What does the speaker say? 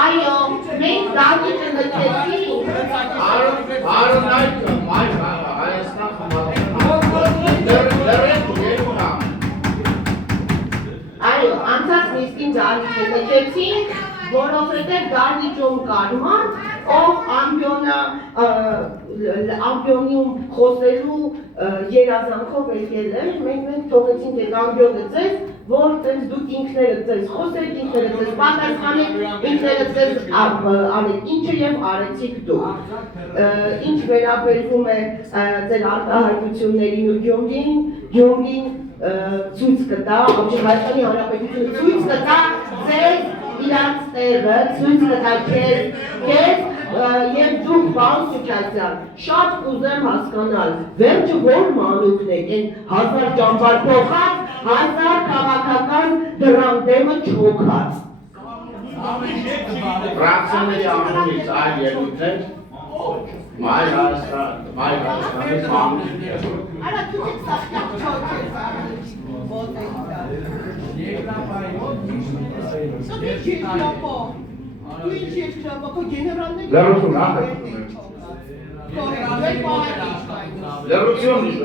Այո, մենք դավիճը լքեցինք։ Այո, անցած նիստին դավիճը լքեցինք, որովհետև դավիճում կար մարդ, ով ամբյոնիում խոսելու երազանքով եկել էր, մենք թողեցինք այդ ամբյոնը ձեզ, որ դուք ինքներդ ձեզ խոսեք, ինքներդ ձեզ պատասխանեք, ինքներդ ձեզ անեք ինչը և արեցիք դուք։ Ինչ վերաբերվում է ձեր արտահայտություններին ու Գյումրին ցույց կտա, Հայաստանի Հանրապետությունը ցույց կտա ձեզ իրանց տեղը, ցույց կտա քեզ և դուք բան Սուչասյան, շատ կուզեմ հասկանալ, վերջը որ մանուկն եք, են 1000 ճամբար փոխած, 1000 քաղաքական դրամ դեմը չոքած։ Ֆրանսիաների անունից այլ ելույթներ, Մայր Հայաստանի մանուկներ։ Արա դուք եք սախտակ չոքեց։ Լրություն, Correcto,